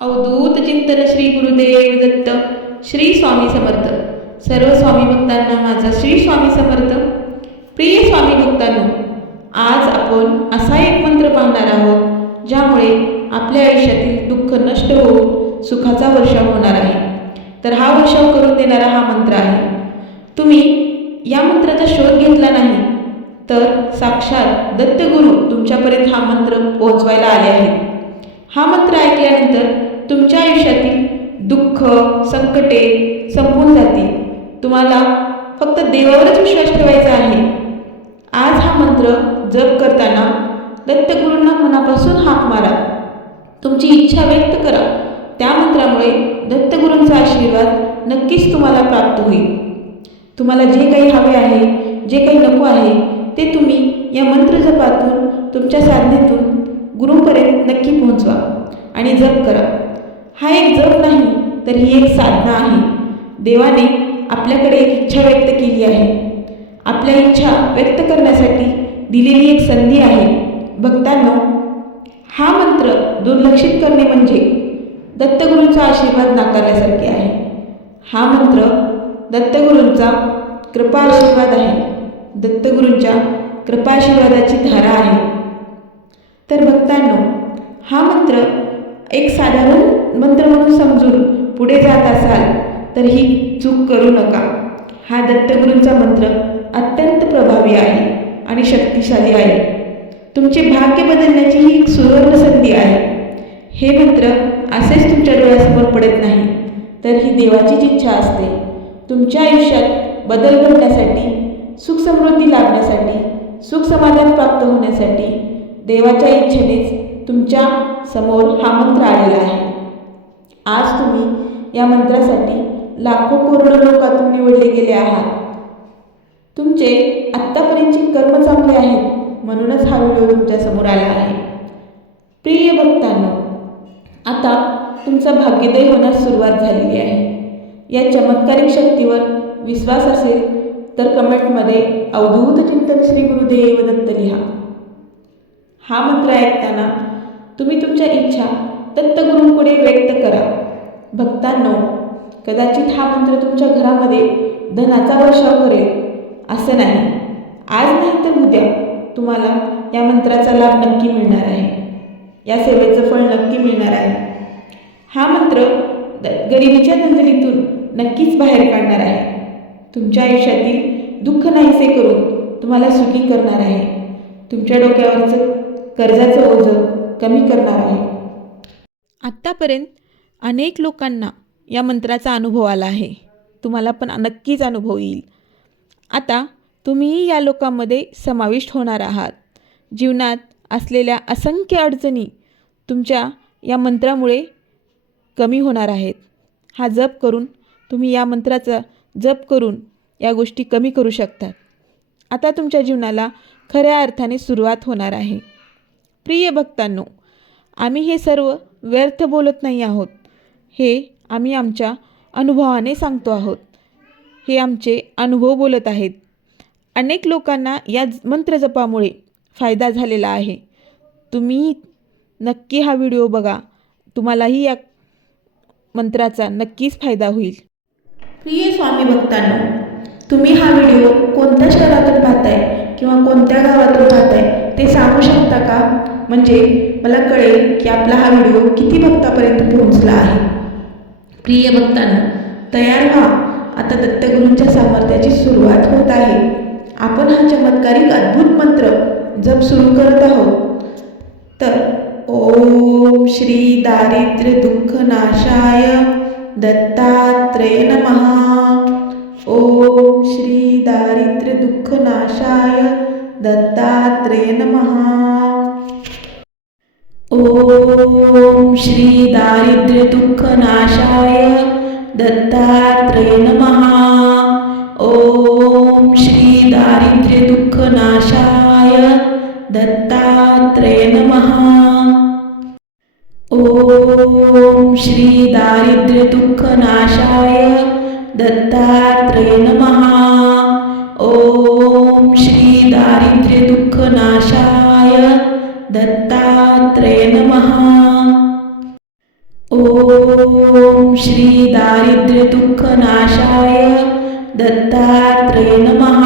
अवधूत चिंतन श्री गुरुदेव दत्त श्री स्वामी समर्थ. सर्व स्वामी भक्तांना माझा श्री स्वामी समर्थ. प्रिय स्वामी भक्तांनो आज आपण असा एक मंत्र पाहणार आहोत ज्यामुळे आपल्या आयुष्यातील दुःख नष्ट होऊन सुखाचा वर्षाव होणार आहे. तर हा वर्षाव करून देणारा हा मंत्र आहे. तुम्ही या मंत्राचा शोध घेतला नाही तर साक्षात दत्तगुरू तुमच्यापर्यंत हा मंत्र पोहोचवायला आले आहेत. हा मंत्र ऐकल्यानंतर तुमच्या आयुष्यातील दुःख संकटे संपून जातील. तुम्हाला फक्त देवावरच विश्वास ठेवायचा आहे. आज हा मंत्र जप करताना दत्तगुरूंना मनापासून हाक मारा. तुमची इच्छा व्यक्त करा. त्या मंत्रामुळे दत्तगुरूंचा आशीर्वाद नक्कीच तुम्हाला प्राप्त होईल. तुम्हाला जे काही हवे आहे जे काही नको आहे ते तुम्ही या मंत्र जपातून तुमच्या साधनेतून गुरूंपर्यंत नक्की पोहोचवा आणि जप करा. हा एक जप नाही तर ही एक साधना आहे. देवाने आपल्याकडे एक इच्छा व्यक्त केली आहे. आपल्या इच्छा व्यक्त करण्यासाठी दिलेली एक संधी आहे. भक्तांनो हा मंत्र दुर्लक्षित करणे म्हणजे दत्तगुरूंचा आशीर्वाद नाकारल्यासारखे आहे. हा मंत्र दत्तगुरूंचा कृपा आशीर्वाद आहे. दत्तगुरूंच्या कृपाशीर्वादाची धारा आहे. तर भक्तांनो हा मंत्र एक साधारण मंत्र म्हणून समजून पुढे जात असाल तर ही चूक करू नका. हा दत्तगुरूंचा मंत्र अत्यंत प्रभावी आहे आणि शक्तिशाली आहे. तुमचे भाग्य बदलण्याची ही एक सुवर्ण संधी आहे. हे मंत्र असेच तुमच्या डोळ्यासमोर पडत नाही तर ही देवाचीच इच्छा असते. तुमच्या आयुष्यात बदल घडण्यासाठी सुख समृद्धी लाभण्यासाठी सुख समाधान प्राप्त होण्यासाठी देवाच्या इच्छेनेच तुमच्यासमोर हा मंत्र आलेला आहे. आज तुम्ही या मंत्रासाठी लाखो करोडो लोकातून निवडले गेले आहात. तुमचे आत्तापर्यंतचे कर्म चांगले आहेत म्हणूनच हा व्हिडिओ तुमच्यासमोर आला आहे. प्रिय भक्तांनो आता तुमचा भाग्यदय होण्यास सुरुवात झालेली आहे. या चमत्कारिक शक्तीवर विश्वास असेल तर कमेंटमध्ये अवधूत चिंतन श्री गुरुदेव दत्त लिहा. हा मंत्र ऐकताना तुम्ही तुमच्या इच्छा दत्तगुरूंपुढे व्यक्त करा. भक्तांनो कदाचित हा मंत्र तुमच्या घरामध्ये धनाचा वर्षाव करेल असं नाही. आज नाही तर उद्या तुम्हाला या मंत्राचा लाभ नक्की मिळणार आहे. या सेवेचं फळ नक्की मिळणार आहे. हा मंत्र द गरिबीच्या दंगलीतून नक्कीच बाहेर काढणार आहे. तुमच्या आयुष्यातील दुःख नाहीसे करून तुम्हाला सुखी करणार आहे. तुमच्या डोक्यावरचं कर्जाचं ओझं कमी करणार आहे. आत्तापर्यंत अनेक लोकांना या मंत्राचा अनुभव आला आहे. तुम्हाला पण नक्कीच अनुभव येईल. आता तुम्ही या लोकांमध्ये समाविष्ट होणार आहात. जीवनात असलेल्या असंख्य अडचणी तुमच्या या मंत्रामुळे कमी होणार आहेत. हा जप करून तुम्ही या मंत्राचा जप करून या गोष्टी कमी करू शकतात आता तुमच्या जीवनाला खऱ्या अर्थाने सुरुवात होणार आहे. प्रिय भक्तांनो आम्ही हे सर्व व्यर्थ बोलत नाही आहोत. हे आम्ही आमच्या अनुभवाने सांगतो आहोत. हे आमचे अनुभव बोलत आहेत. अनेक लोकांना या मंत्रजपामुळे फायदा झालेला आहे. तुम्ही नक्की हा व्हिडिओ बघा. तुम्हालाही या मंत्राचा नक्कीच फायदा होईल. प्रिय स्वामी भक्तांनो तुम्ही हा व्हिडिओ कोणत्या शहरातून पाहताय किंवा कोणत्या गावातून पाहताय ते सांगू शकता का? म्हणजे मला कळेल की आपला हा व्हिडिओ किती भक्तापर्यंत पोहोचला आहे. प्रिय भक्तांना तयार व्हा. आता दत्तगुरूंच्या सामर्थ्याची सुरुवात होत आहे. आपण हा चमत्कारिक अद्भुत मंत्र जप सुरू करत आहोत. तर ओम श्री दारिद्र्य दुःख नाशाय दत्तात्रय नमः. ओम श्री दारिद्र्य दुःख नाशाय दत्तात्रय नमः. ओम श्री दारिद्र्य दुःख नाशाय दत्तात्रेय नमः। ओम श्री दारिद्र्य दुःख नाशाय दत्तात्रेय नमः। ओम श्री दारिद्र्य दुःख नाशाय नमः। ओम श्री दारिद्र्य दुःख नाशाय ॐ श्री दारिद्र्यदुःखनाशाय दत्तात्रय नमः।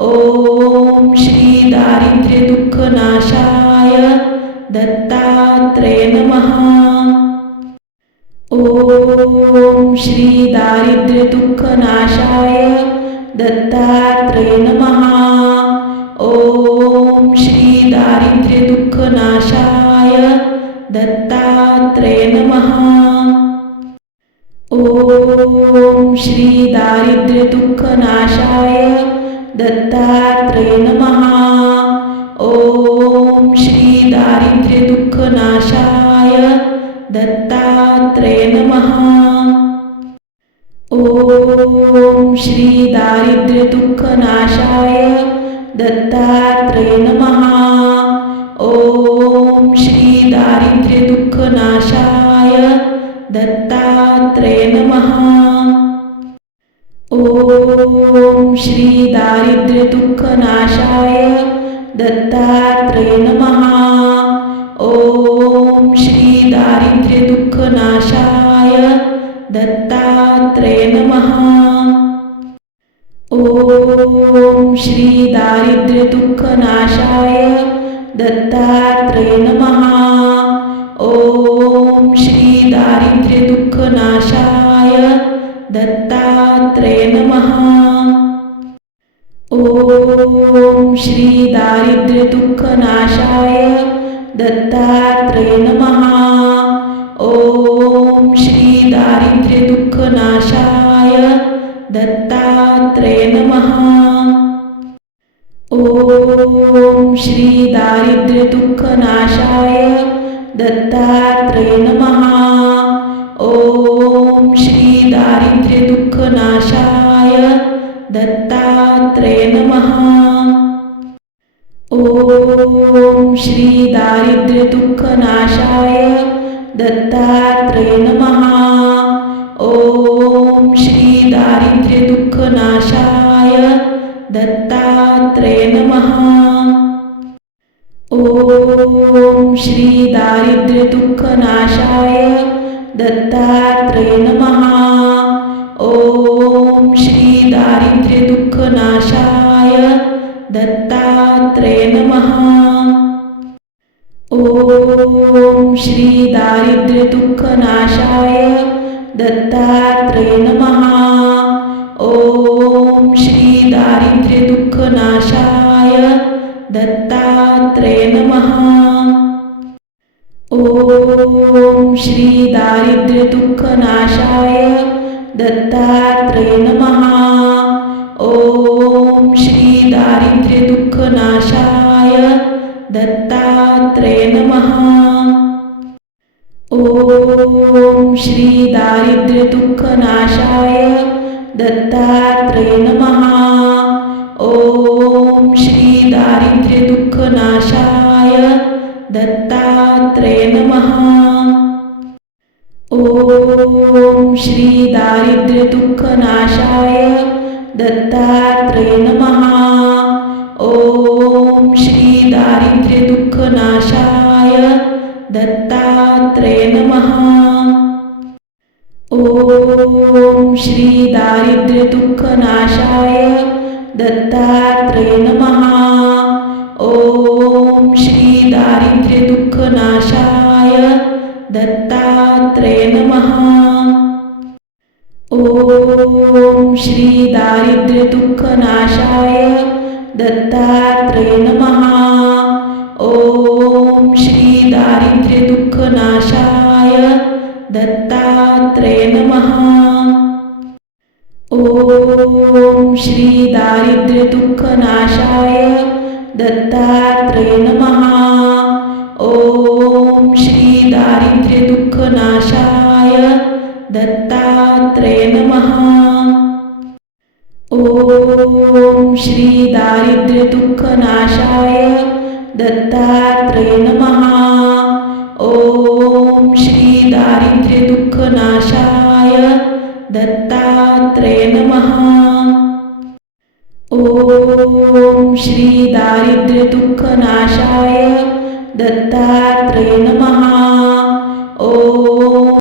ॐ श्री दारिद्र्यदुःखनाशाय दत्तात्रय नमः। ॐ श्री दारिद्र्यदुःखनाशाय दत्तात्रय नमः। दारिद्र्यदुःखनाशाय दत्तात्रय नमः. ॐ श्री दारिद्र्यदुःखनाशाय दत्तात्रय नमः. ॐ श्री दारिद्र्यदुःखनाशाय दत्तात्रय नमः. ॐ श्री दारिद्र्यदुःखनाशाय दत्तात्रय नमः. श्री दारिद्र्य दुःख नाशाय दत्तात्रय नमहा ओम श्री दारिद्र्य दुःख नाशाय दत्तात्रय नमहा ओम श्री दारिद्र्य दुःख नाशाय दत्तात्रय नमहा ओम श्री दारिद्र्य दुःख नाशाय दत्तात्रय नमः। दत्तात्रय नमः। ॐ श्री दारिद्र्यदुःखनाशाय दत्तात्रय नमः। ॐ श्री दारिद्र्यदुःखनाशाय दत्तात्रय नमः। ॐ श्री दारिद्र्यदुःखनाशाय दत्तात्रय नमः ओम श्री दारिद्र्य दुःख नाशाय दत्तात्रय नमहा ओम श्री दारिद्र्य दुःख नाशाय दत्तात्रय नमहा ओम श्री दारिद्र्य दुःख नाशाय दत्तात्रय नमहा दत्तात्रय नमः। ॐ श्री दारिद्र्यदुःखनाशाय दत्तात्रय नमः। ॐ श्री दारिद्र्यदुःखनाशाय दत्तात्रय नमः। ॐ श्री दारिद्र्यदुःखनाशाय दत्तात्रय नमः। ॐ श्री दारिद्र्य दुःखनाशाय दत्तात्रय महा ॐ श्री दारिद्र्यदुःखनाशाय दत्तात्रय नमः। ॐ श्री दारिद्र्यदुःखनाशाय दत्तात्रय नमः। ॐ श्री दारिद्र्यदुःखनाशाय दत्तात्रय नमः। श्री दारिद्र्य दुःख नाशाय दत्तात्रय नमः। ओम श्री दारिद्र्य दुःख नाशाय दत्तात्रय नमः। ओम श्री दारिद्र्य दुःख नाशाय दत्तात्रय नमः। ओम श्री दारिद्र्य दुःख नाशाय दत्तात्रय नमः। ॐ श्री दारिद्र्यदुःखनाशाय दत्तात्रय नमः। ॐ श्री दारिद्र्यदुःखनाशाय दत्तात्रय नमः। ॐ श्री दारिद्र्यदुःखनाशाय दत्तात्रय नमः।